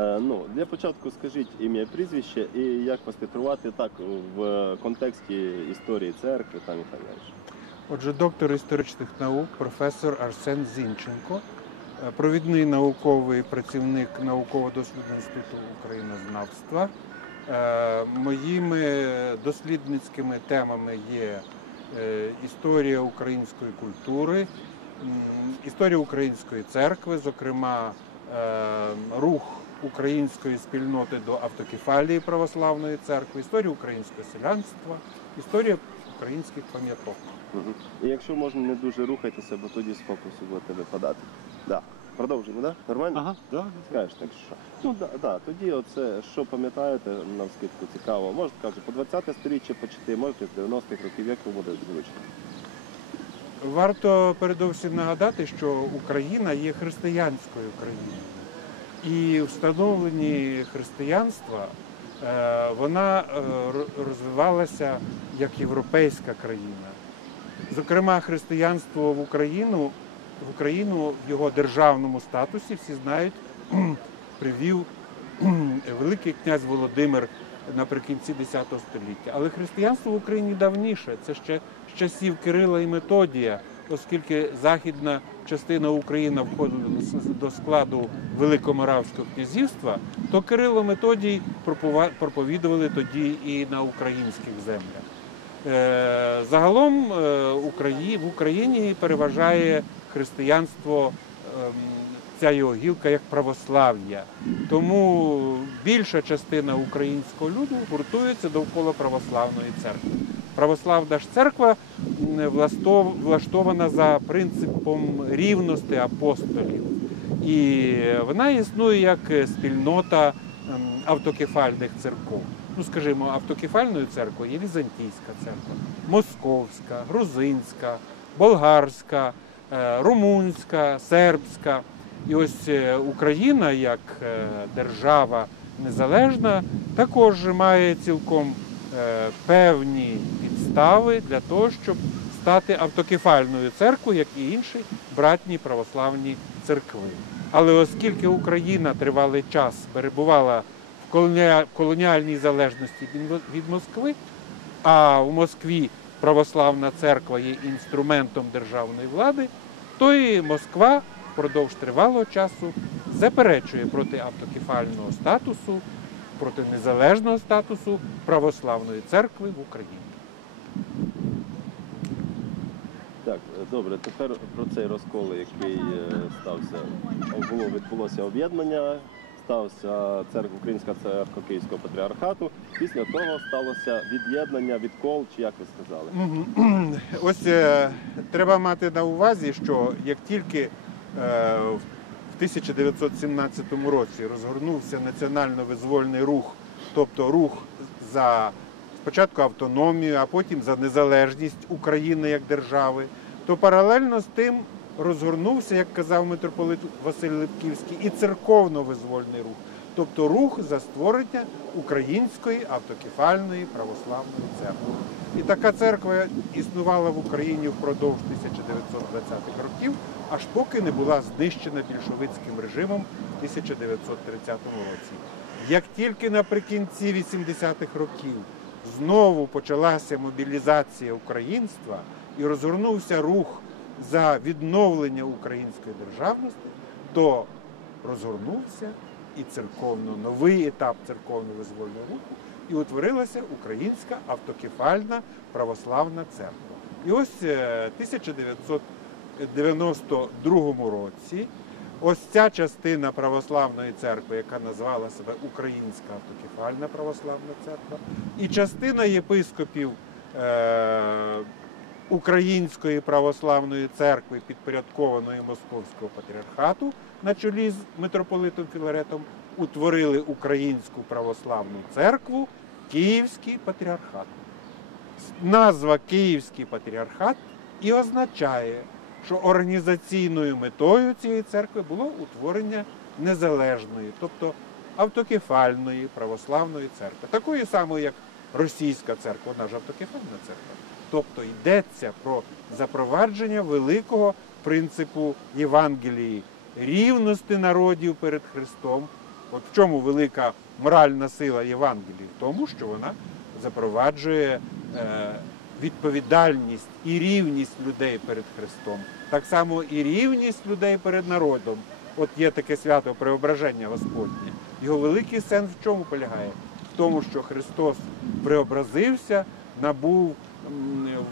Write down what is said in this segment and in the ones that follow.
Е, ну, для початку скажіть ім'я, прізвище і як вас титрувати так в контексті історії церкви там і так далі. Отже, доктор історичних наук, професор Арсен Зінченко, е, провідний науковий працівник науково-дослідного інституту українознавства. Е, Моїми дослідницькими темами є історія української культури, історія української церкви, зокрема рух української спільноти до автокефалії православної церкви, історія українського селянства, історія українських пам'яток. Угу. І якщо можна, не дуже рухайтеся, бо тоді з фокусу будете випадати. Да. Продовжуємо, да? Нормально? Ага, да. Скажеш так, що. Ну да, да, тоді оце, що пам'ятаєте, нам скидку цікаво. Можете кажуть, по 20 сторіччя почати, можете з 90-х років, як вам буде зручно. Варто передовсім нагадати, що Україна є християнською країною. І встановленні християнства е, вона е, розвивалася як європейська країна. Зокрема, християнство в Україну в Україну в його державному статусі всі знають, привів великий князь Володимир наприкінці X століття. Але християнство в Україні давніше. Це ще з часів Кирила і Методія, оскільки західна частина України входила до складу Великоморавського князівства, то Кирило Методій проповідували тоді і на українських землях. Е, Загалом е, в Україні переважає християнство, ем, ця його гілка як православ'я. Тому більша частина українського люду гуртується довкола православної церкви. Православна ж церква влаштована за принципом рівності апостолів. І вона існує як спільнота ем, автокефальних церков. Ну, скажімо, автокефальною церквою є Візантійська церква, Московська, Грузинська, Болгарська, е, Румунська, Сербська. І ось е, Україна, як е, держава незалежна, також має цілком певні підстави для того, щоб стати автокефальною церквою, як і інші братні православні церкви. Але оскільки Україна тривалий час перебувала в колоніальній залежності від Москви, а в Москві православна церква є інструментом державної влади, то і Москва впродовж тривалого часу заперечує проти автокефального статусу, проти незалежного статусу православної церкви в Україні. Так, е, добре, тепер про цей розкол, який е, стався. Було, відбулося об'єднання, стався церква, Українська церква Київського патріархату. Після того сталося від'єднання, відкол, чи як ви сказали? Ось е, треба мати на увазі, що як тільки в 1917 році розгорнувся національно-визвольний рух, тобто рух за спочатку автономію, а потім за незалежність України як держави, то паралельно з тим розгорнувся, як казав митрополит Василь Липківський, і церковно-визвольний рух, тобто рух за створення української автокефальної православної церкви. І така церква існувала в Україні впродовж 1920-х років, аж поки не була знищена більшовицьким режимом в 1930 році. Як тільки наприкінці 80-х років знову почалася мобілізація українства і розгорнувся рух за відновлення української державності, то розгорнувся і церковно новий етап церковно-визвольного руху, і утворилася Українська автокефальна православна церква. І ось е, 1992 році ось ця частина православної церкви, яка назвала себе Українська автокефальна православна церква, і частина єпископів е, Української православної церкви, підпорядкованої Московського патріархату на чолі з митрополитом Філаретом, утворили Українську православну церкву Київський патріархат. Назва Київський патріархат і означає, що організаційною метою цієї церкви було утворення незалежної, тобто автокефальної православної церкви, такої самої, як російська церква, вона ж автокефальна церква. Тобто йдеться про запровадження великого принципу Євангелії рівності народів перед Христом От в чому велика моральна сила Євангелії? В тому, що вона запроваджує е, відповідальність і рівність людей перед Христом. Так само і рівність людей перед народом. От є таке свято преображення Господнє. Його великий сенс в чому полягає? В тому, що Христос преобразився, набув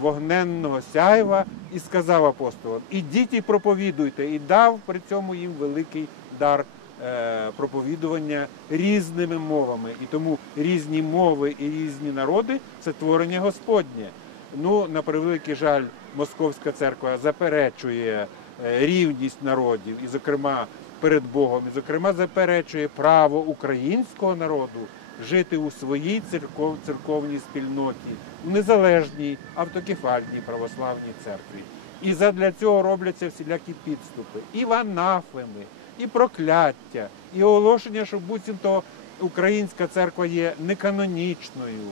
вогненного сяйва і сказав апостолам: ідіть і проповідуйте, і дав при цьому їм великий дар е, проповідування різними мовами. І тому різні мови і різні народи це творення Господнє. Ну, на превеликий жаль, Московська церква заперечує е, рівність народів, і, зокрема, перед Богом, і, зокрема, заперечує право українського народу жити у своїй церков, церковній спільноті, в незалежній автокефальній православній церкві. І задля цього робляться всілякі підступи, і ванафеми, і прокляття, і оголошення, що буцімто українська церква є неканонічною,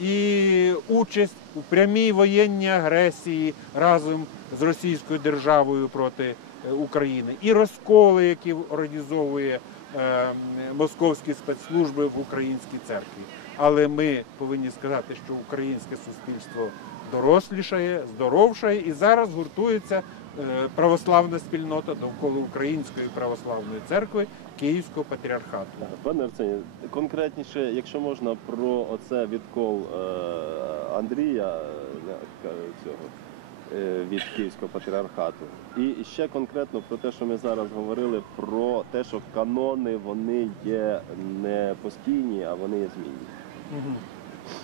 і участь у прямій воєнній агресії разом з Російською державою проти е, України, і розколи, які організовує е, московські спецслужби в українській церкві. Але ми повинні сказати, що українське суспільство дорослішає, здоровшає і зараз гуртується е, православна спільнота довкола Української православної церкви Київського патріархату. Пане Арсенію, конкретніше, якщо можна, про оце відкол е, Андрія е, цього е, від Київського патріархату. І ще конкретно про те, що ми зараз говорили, про те, що канони вони є не постійні, а вони є змінні.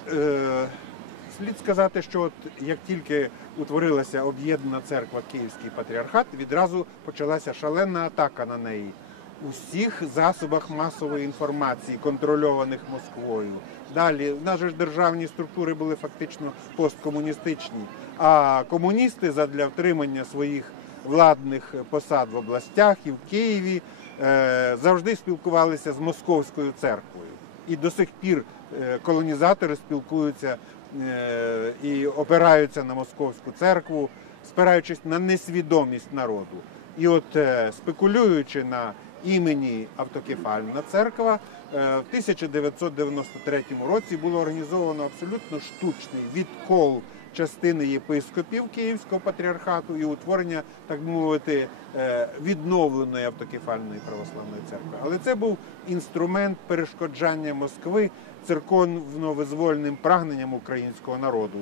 Е, Слід сказати, що от як тільки утворилася об'єднана церква Київський патріархат, відразу почалася шалена атака на неї у всіх засобах масової інформації, контрольованих Москвою. Далі в нас ж державні структури були фактично посткомуністичні, а комуністи задля втримання своїх владних посад в областях і в Києві е, завжди спілкувалися з московською церквою. І до сих пір е, колонізатори спілкуються і опираються на московську церкву, спираючись на несвідомість народу. І от е, спекулюючи на імені автокефальна церква, е, в 1993 році було організовано абсолютно штучний відкол частини єпископів Київського патріархату і утворення, так би мовити, е, відновленої автокефальної православної церкви. Але це був інструмент перешкоджання Москви церковно-визвольним прагненням українського народу.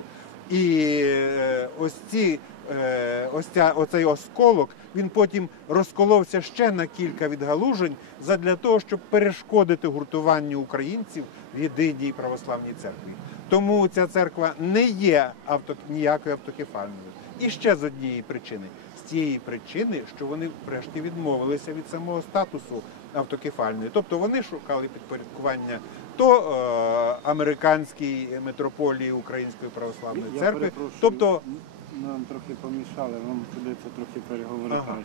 І е, ось ці е, ось ця оцей осколок він потім розколовся ще на кілька відгалужень задля того, щоб перешкодити гуртуванню українців в єдиній православній церкві. Тому ця церква не є авто, ніякою автокефальною. І ще з однієї причини. З тієї причини, що вони врешті відмовилися від самого статусу автокефальної. Тобто вони шукали підпорядкування то е, американській митрополії Української православної Я церкви, перепрошую, тобто нам трохи помішали, вам прийдеться трохи переговорити. Ага.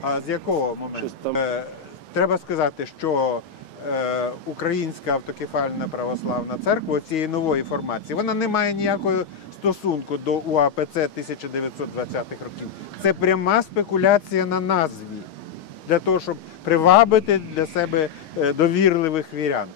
А з якого моменту? Там- Е, треба сказати, що е, Українська автокефальна православна церква цієї нової формації, вона не має ніякого стосунку до УАПЦ 1920-х років. Це пряма спекуляція на назві для того, щоб привабити для себе е, довірливих вірян.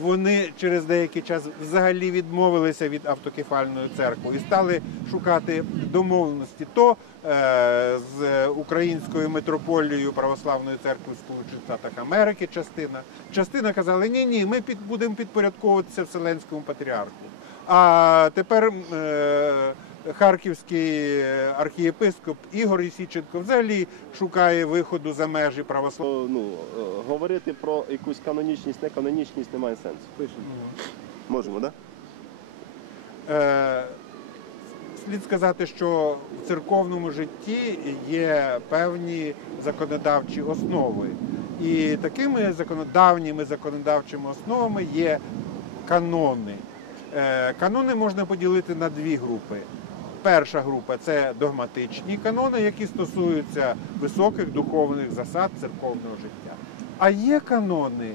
Вони через деякий час взагалі відмовилися від автокефальної церкви і стали шукати домовленості то е, з українською митрополією православної церкви Сполучених Штатах Америки, частина. Частина казали, ні, ні, ми під, будемо підпорядковуватися Вселенському патріарху. А тепер е, харківський архієпископ Ігор Ісіченко взагалі шукає виходу за межі православної. Ну, е, говорити про якусь канонічність, неканонічність немає сенсу. Пишемо. Можемо, так? Е, Слід сказати, що в церковному житті є певні законодавчі основи. І такими законодавніми законодавчими основами є канони. Е, Канони можна поділити на дві групи. Перша група це догматичні канони, які стосуються високих духовних засад церковного життя. А є канони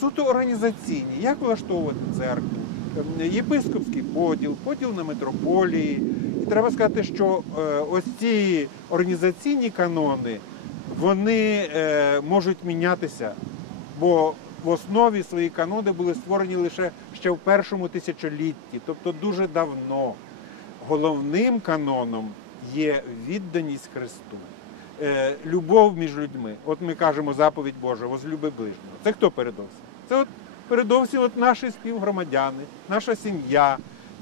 суто організаційні, як влаштовувати церкву, ем, єпископський поділ, поділ на митрополії. І треба сказати, що е, ось ці організаційні канони вони е, можуть мінятися Бо в основі свої канони були створені лише ще в першому тисячолітті, тобто дуже давно. Головним каноном є відданість Христу, е, любов між людьми. От ми кажемо заповідь Божа, возлюби ближнього. Це хто передовсім? Це от передовсім от наші співгромадяни, наша сім'я.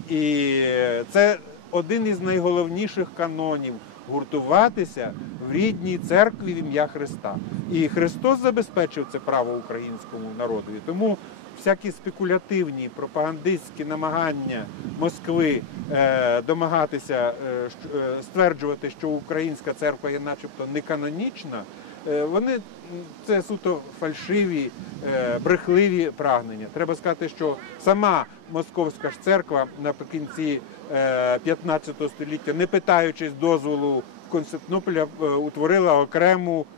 І це один із найголовніших канонів гуртуватися в рідній церкві в ім'я Христа. І Христос забезпечив це право українському народові. Тому всякі спекулятивні пропагандистські намагання Москви е, домагатися е, е, стверджувати, що українська церква є начебто неканонічна, е, вони це суто фальшиві, е, брехливі прагнення. Треба сказати, що сама московська ж церква наприкінці е, 15 століття, не питаючись дозволу Константинополя, е, утворила окрему е,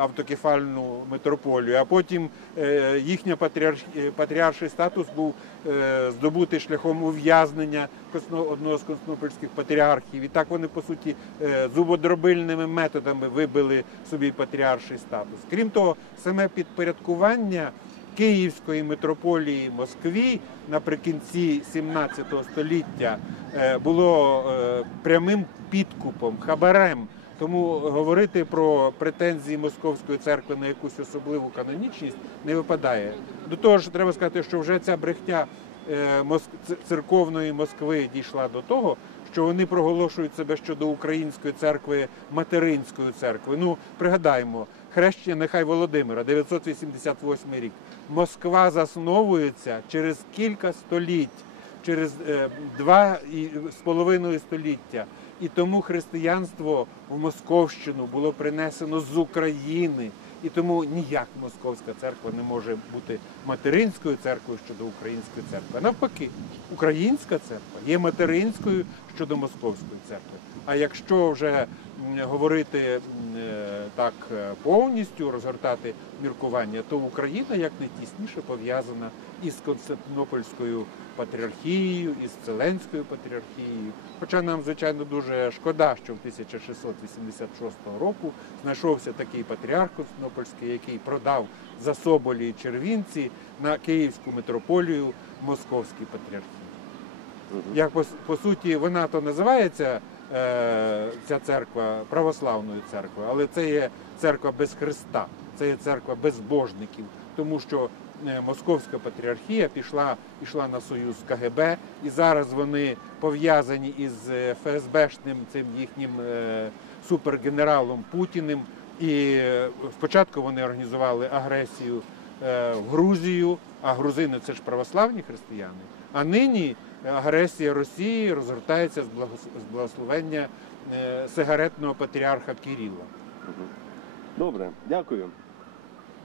автокефальну митрополію. А потім е, їхній е, патріарший статус був е, здобутий шляхом ув'язнення одного з константинопольських патріархів. І так вони, по суті, е, зубодробильними методами вибили собі патріарший статус. Крім того, саме підпорядкування Київської митрополії Москві наприкінці 17 століття е, було е, прямим підкупом, хабарем. Тому говорити про претензії Московської церкви на якусь особливу канонічність не випадає. До того ж, треба сказати, що вже ця брехня е, церковної Москви дійшла до того, що вони проголошують себе щодо української церкви материнською церквою. Ну, пригадаємо, хрещення нехай Володимира, 988 рік. Москва засновується через кілька століть, через е, два з половиною століття. І тому християнство в Московщину було принесено з України. І тому ніяк московська церква не може бути материнською церквою щодо української церкви. Навпаки, українська церква є материнською щодо московської церкви. А якщо вже говорити е, так е, повністю розгортати міркування, то Україна як найтісніше пов'язана із Константинопольською патріархією, із Вселенською патріархією. Хоча нам, звичайно, дуже шкода, що в 1686 року знайшовся такий патріарх Константинопольський, який продав за соболі і червінці на Київську митрополію Московській патріархії. Як по, по суті вона то називається е, ця церква православною церквою, але це є церква без Христа, це є церква безбожників, тому що е, Московська патріархія пішла, пішла на союз КГБ, і зараз вони пов'язані із е, ФСБшним цим їхнім е, супергенералом Путіним. І е, спочатку вони організували агресію е, в Грузію, а грузини це ж православні християни. А нині агресія Росії розгортається з благословення е, сигаретного патріарха Кирила. Добре, дякую.